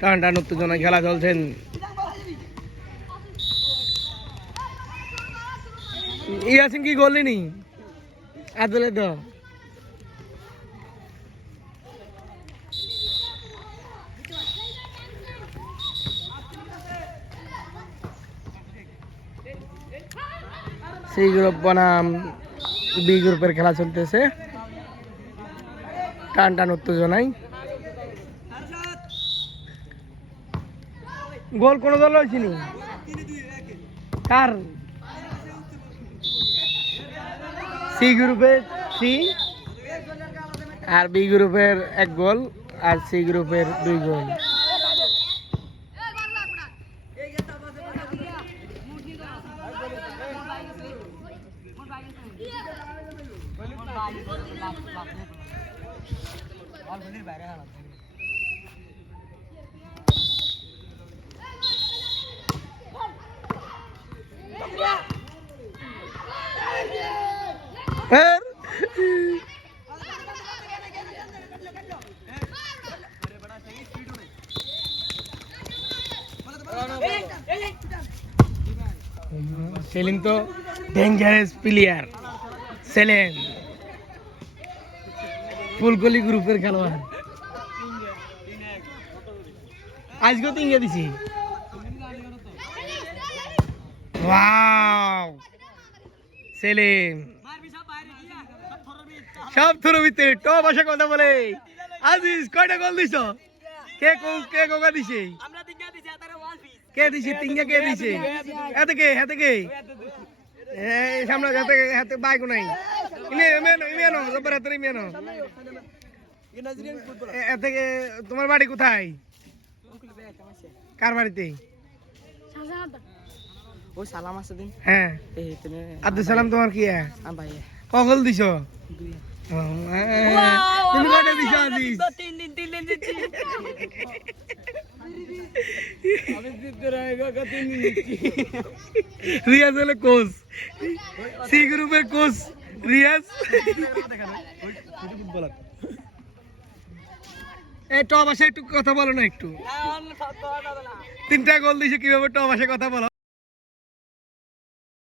টান টান উত্তেজনা খেলা চলছেন। ইয়াসিন কি করলেনি আদলে তো সি গ্রুপ বনাম বি গ্রুপের খেলা চলতেছে। টান টান উত্তেজনায়। গোল কোন দল হয়েছিনি কার? সি গ্রুপের সি। আর বি গ্রুপের এক গোল, আর সি গ্রুপের দুই গোল। এর সেলিম তো ডেঞ্জারাস প্লেয়ার সেলেম ফুলকলি গ্রুপের খেলোয়াড়। আজকে তো ইংরেজি দিছি। ওয়াও। সেলিম। সব থ্রুবিতে টপ আসা কথা বলে। আজিজ, কয়টা গোল দিছ? কে কো- কোকা দিছে? কে দিছে? তিনটা কে দিছে? এতে কে হাতে কে? সামনে হাতে হাতে বাইক নাই। মেনো তোমার বাড়ি কোথায়? কার বাড়িতে? ওই সালাম আছে দিন। হ্যাঁ। আব্দুল সালাম তোমার কি? কগল দিছ? ও। তুমি তিন দিন তিন দিন দিচ্ছি। রিয়াজ হলো কোচ। সি গ্রুপের কোচ। এই টপ আসে একটু কথা বলো না একটু। তিনটা গোল দিছে কীভাবে টপ আসে কথা বলো?